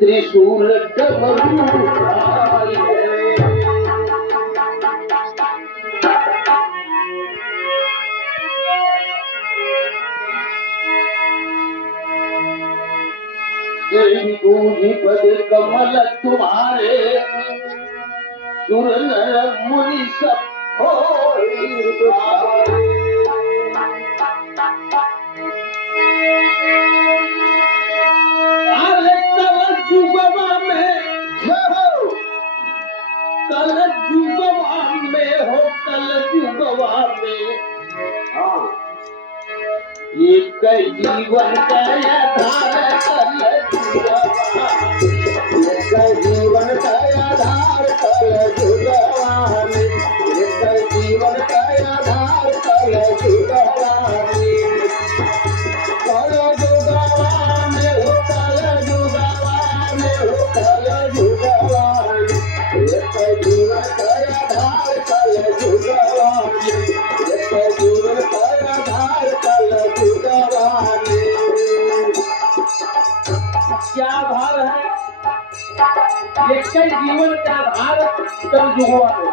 त्रिशूल डमरू उठाए गूंजी पद कमल तुम्हारे सुर नर मुनि सब अरे कल जुगवा में कल जुगवा में हो कल जुगवा में एक जीवन का आधार कल जुगवा एक जीवन का आधार कल जुगवा में एक जीवन का आधार कल जुगवा में कल जुगवा में हो कल जुगवा में हो कल जुगवा में एक जीवन का आधार कल जुगवा में एक जीवन का आधार कल जुगवा में क्या भाव है एक जीवन का आधार कल जुगवा में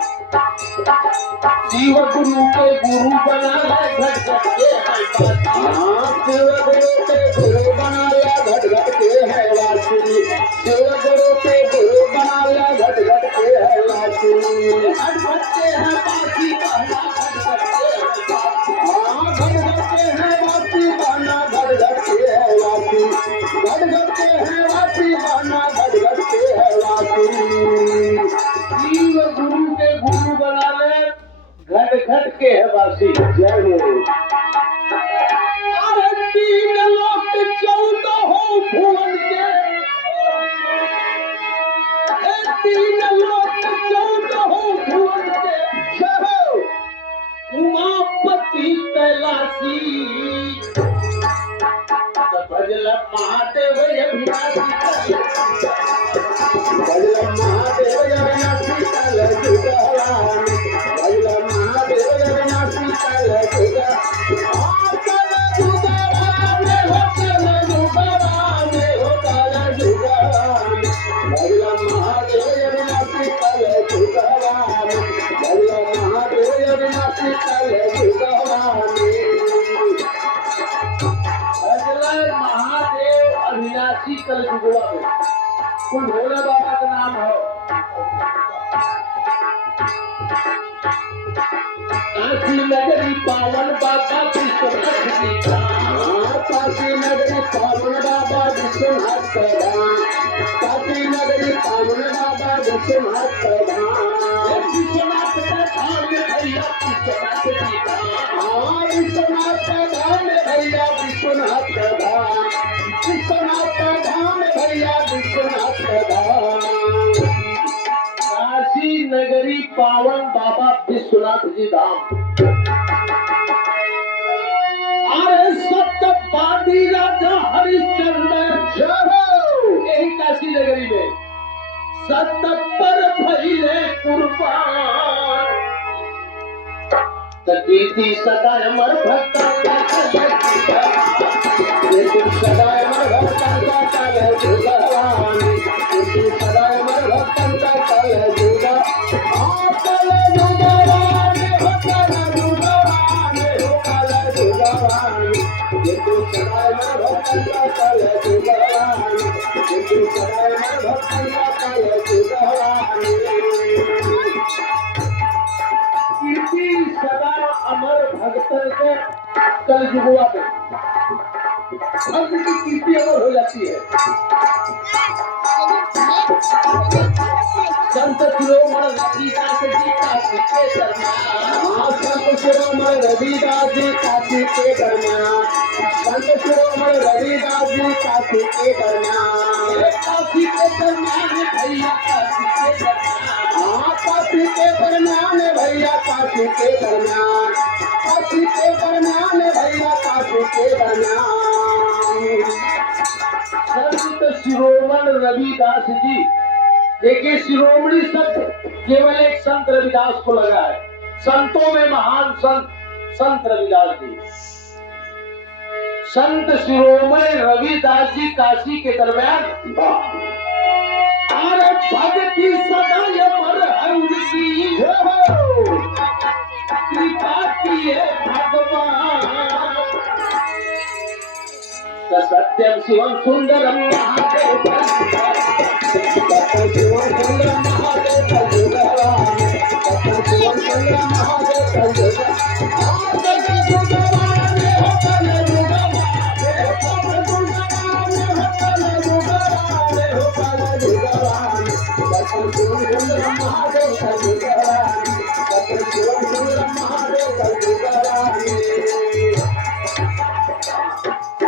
शिव गुरु के गुरु बना घट घट के शिव गुरु के गुरु बना घट घट के है वासी शिव गुरु के गुरु बना घट घट के है वासी घट घट के है वासी कहना घट घट के है घट घट के है वासी कहना घट घट के है वासी घट घट के है वासी कहना घट घट के है वासी शिव गुरु के गुरु बना ले घट घट के है वासी जय हो अरे तीन लोक चौदह हो भुवन के तीन लोक चौदह हो भुवन के जय हो उमापति कैलासी भजल महादेव अविनाशी भजल महादेव अविनाशी कल जुगवा भजल महादेव अविनाशी कल जुगवा कल जुगवा में हो कल जुगवा में हो कल जुगवा भजल महादेव अविनाशी कल जुगवा भजल महादेव अविनाशी कल जुगवा महादेव अविनाशी कल जुगवा में कुल भोले बाबा का नाम हो काशी नगरी पावन बाबा विश्वनाथ जी काशी नगरी पावन बाबा विश्वनाथ काशी नगरी पावन बाबा विश्वनाथ विश्वनाथ धाम भैया विश्वनाथ जी विश्वनाथ धाम भैया विश्वनाथ धाम विश्वनाथ धाम भैया विश्वनाथ धाम काशी नगरी पावन बाबा विश्वनाथ जी धाम अरे सत्यवादी राजा हरिश्चंद्र यही काशी नगरी में सत्य पर भइले कुर्बान कीर्ति सदा अमर भक्त सदा अमर भक्त भगवान सदा अमर भक्त कल जुगा कल जुगवान हो कल जुगवान हो कल जुगवान सदा अमर भक्त कल जुगवान सदा अमर भक्त कल जुगवान कीर्ति सदा अमर भक्तन के कल जुगवा में भक्त की कीर्ति अमर हो जाती है संत शिरोमणि रविदास जी काशी के दरमियान संत शिरोमणि रविदास जी काशी के दरमियान संत शिरोमणि रविदास जी काशी के दरमियान काशी के दरमियान भैया काशी के दरमियान काशी के दरमियान भैया काशी के दरमियान काशी के दरमियान भैया काशी के दरमियान संत शिरोमणि रविदास जी देखिए शिरोमणि शब्द केवल एक संत रविदास को लगा है संतों में महान संत रविदास जी संत शिरोमणि रविदास जी काशी के दरमियान अरे भक्ति सदा ये मर है उनकी कृपा किए भगवान सत्यम शिवम सुंदरम महादेव सत्यम शिवम सुंदरम महादेव सत्यम शिवम सुंदरम महादेव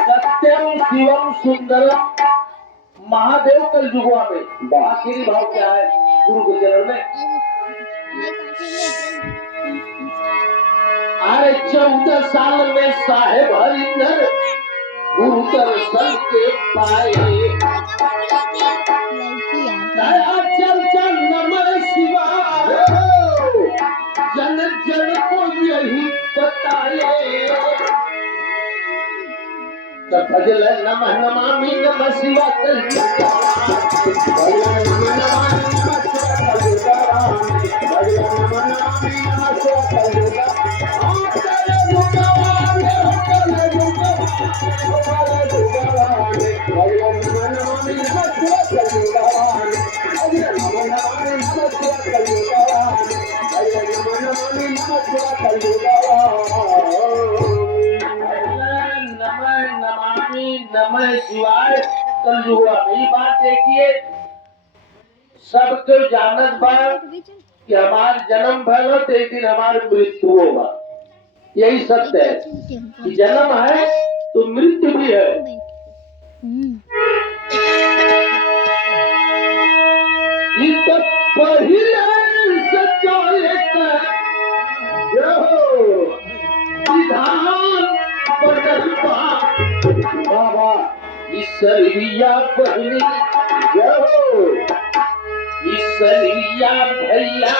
सत्यम शिवम सुंदरम महादेव कल युगवा में आखिरी भाव क्या है गुरु के चरण में अरे 14 साल में साहेब हरिंदर गुरु दर्शन के पाए चल चल नमः शिवाय जन जन को यही बताए भजल नमः नमामि नमः शिवाय कल नमः शिवाय कल युगा मेरी बात देखिए सबके जानत बा कि हमार जन्म भलो तो एक दिन हमारी मृत्यु होगा यही सत्य है कि जन्म है तो मृत्यु भी है तो पहले सच्चाई विधान बाबा ईश्वरिया बहनी ईश्वरिया भैया